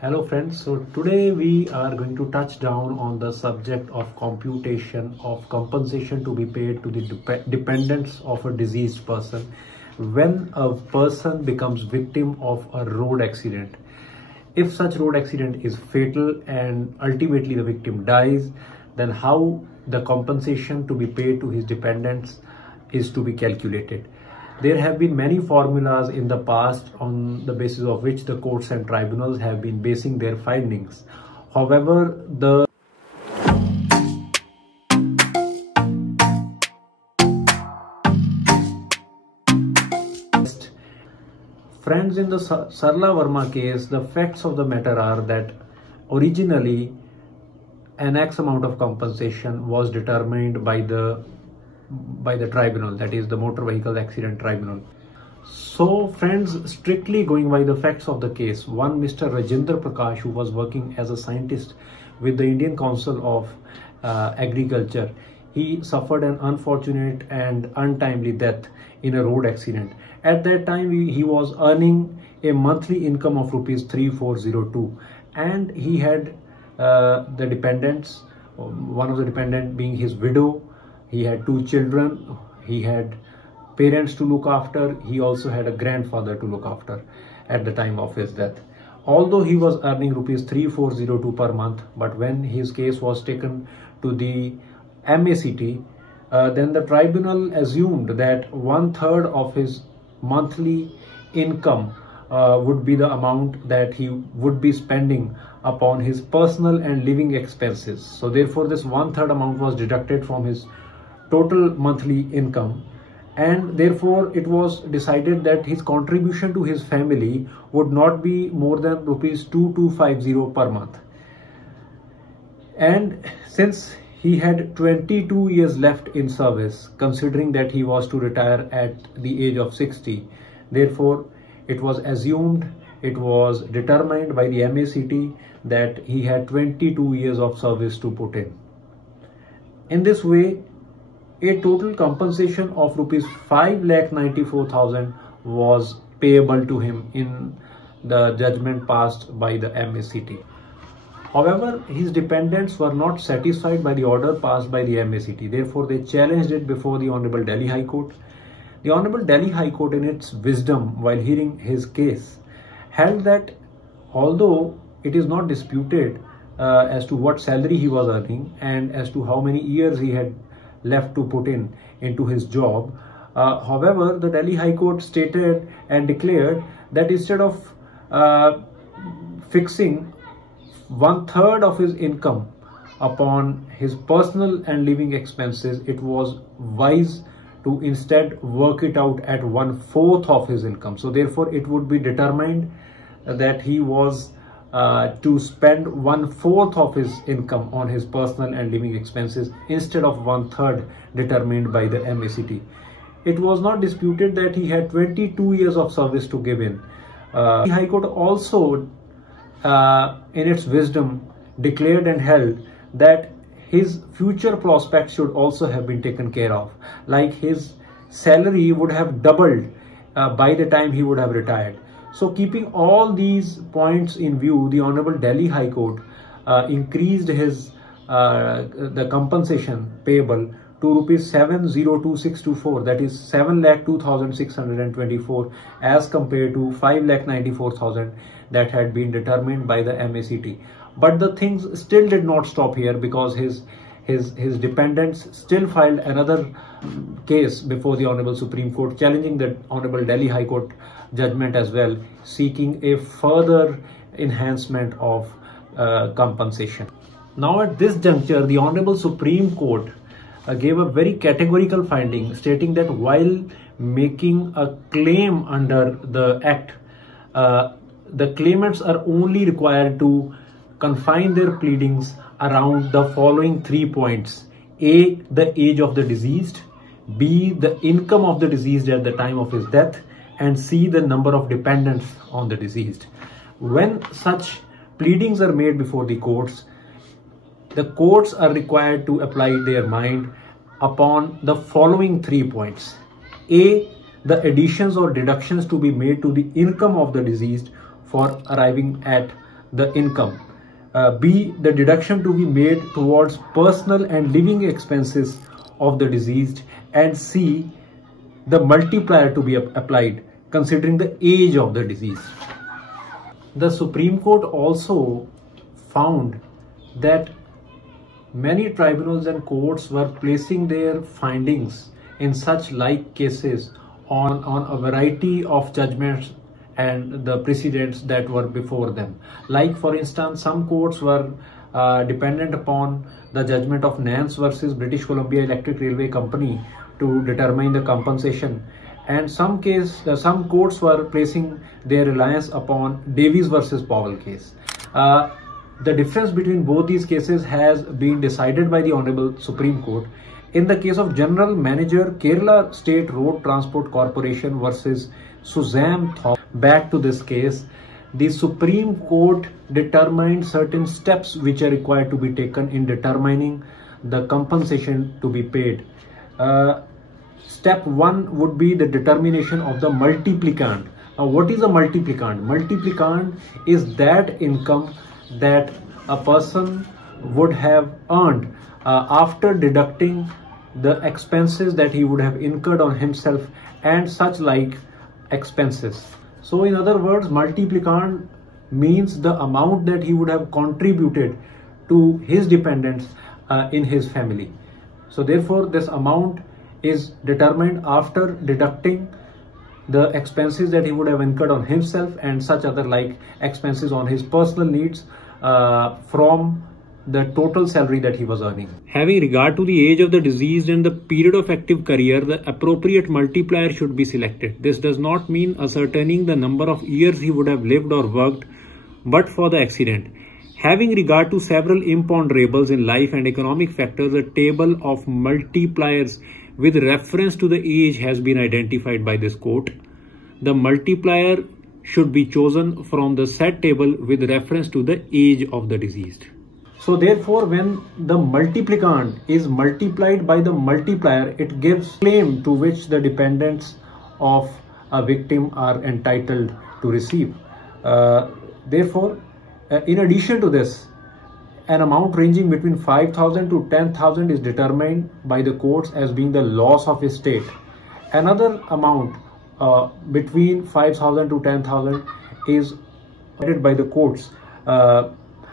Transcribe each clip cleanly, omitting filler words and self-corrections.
Hello friends, so today we are going to touch down on the subject of computation of compensation to be paid to the dependents of a deceased person when a person becomes victim of a road accident. If such road accident is fatal and ultimately the victim dies, then how the compensation to be paid to his dependents is to be calculated. There have been many formulas in the past on the basis of which the courts and tribunals have been basing their findings. However, friends, in the Sarla Verma case, the facts of the matter are that originally an X amount of compensation was determined by the tribunal, that is the Motor Vehicle Accident Tribunal. So friends, strictly going by the facts of the case, one Mr. Rajendra Prakash, who was working as a scientist with the Indian Council of Agriculture, he suffered an unfortunate and untimely death in a road accident. At that time he was earning a monthly income of rupees 3402, and he had the dependents, one of the dependent being his widow. He had 2 children, he had parents to look after, he also had a grandfather to look after at the time of his death. Although he was earning rupees 3402 per month, but when his case was taken to the MACT, then the tribunal assumed that 1/3 of his monthly income would be the amount that he would be spending upon his personal and living expenses. So therefore this 1/3 amount was deducted from his total monthly income, and therefore it was decided that his contribution to his family would not be more than rupees 2250 per month. And since he had 22 years left in service, considering that he was to retire at the age of 60, therefore it was assumed, it was determined by the MACT that he had 22 years of service to put in. In this way, a total compensation of rupees 5,94,000 was payable to him in the judgment passed by the MACT. However, his dependents were not satisfied by the order passed by the MACT. Therefore, they challenged it before the Honorable Delhi High Court. The Honorable Delhi High Court, in its wisdom while hearing his case, held that although it is not disputed as to what salary he was earning and as to how many years he had left to put into his job, however, the Delhi High Court stated and declared that instead of fixing 1/3 of his income upon his personal and living expenses, it was wise to instead work it out at 1/4 of his income. So therefore it would be determined that he was to spend 1/4 of his income on his personal and living expenses instead of 1/3 determined by the MACT. It was not disputed that he had 22 years of service to give in. The High Court also, in its wisdom, declared and held that his future prospects should also have been taken care of. Like his salary would have doubled by the time he would have retired. So keeping all these points in view, the Honorable Delhi High Court increased his the compensation payable to rupees 7,02,624, that is 7,02,624, as compared to 5,94,000 that had been determined by the MACT. But the things still did not stop here, because his dependents still filed another case before the Honorable Supreme Court, challenging the Honorable Delhi High Court judgment as well, seeking a further enhancement of compensation. Now at this juncture, the Honorable Supreme Court gave a very categorical finding, stating that while making a claim under the Act, the claimants are only required to confine their pleadings around the following 3 points: A, the age of the deceased; B, the income of the deceased at the time of his death; and C, the number of dependents on the deceased. When such pleadings are made before the courts are required to apply their mind upon the following 3 points: A, the additions or deductions to be made to the income of the deceased for arriving at the income. B, the deduction to be made towards personal and living expenses of the deceased. And C, the multiplier to be applied considering the age of the deceased. The Supreme Court also found that many tribunals and courts were placing their findings in such like cases on a variety of judgments and the precedents that were before them. Like for instance, some courts were dependent upon the judgment of Nance versus British Columbia Electric Railway Company to determine the compensation, and some courts were placing their reliance upon Davies versus Powell case. The difference between both these cases has been decided by the Honorable Supreme Court. In the case of General Manager Kerala State Road Transport Corporation versus Suzanne Thorpe, back to this case, the Supreme Court determined certain steps which are required to be taken in determining the compensation to be paid. Step 1 would be the determination of the multiplicand. Now, what is a multiplicand? Multiplicand is that income that a person would have earned after deducting the expenses that he would have incurred on himself and such like expenses. So in other words, multiplicand means the amount that he would have contributed to his dependents in his family. So therefore, this amount is determined after deducting the expenses that he would have incurred on himself and such other like expenses on his personal needs from the total salary that he was earning. Having regard to the age of the deceased and the period of active career, the appropriate multiplier should be selected. This does not mean ascertaining the number of years he would have lived or worked but for the accident. Having regard to several imponderables in life and economic factors, a table of multipliers with reference to the age has been identified by this court. The multiplier should be chosen from the said table with reference to the age of the deceased. So therefore, when the multiplicand is multiplied by the multiplier, it gives claim to which the dependents of a victim are entitled to receive. Therefore, in addition to this, an amount ranging between 5,000 to 10,000 is determined by the courts as being the loss of estate. Another amount between 5,000 to 10,000 is provided by the courts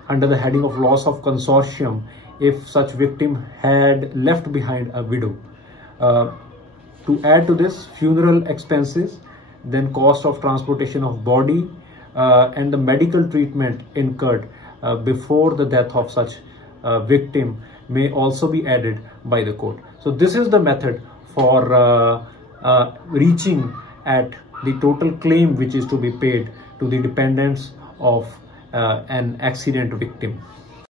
under the heading of loss of consortium if such victim had left behind a widow. To add to this, funeral expenses, then cost of transportation of body and the medical treatment incurred before the death of such victim may also be added by the court. So this is the method for reaching at the total claim which is to be paid to the dependents of an accident victim.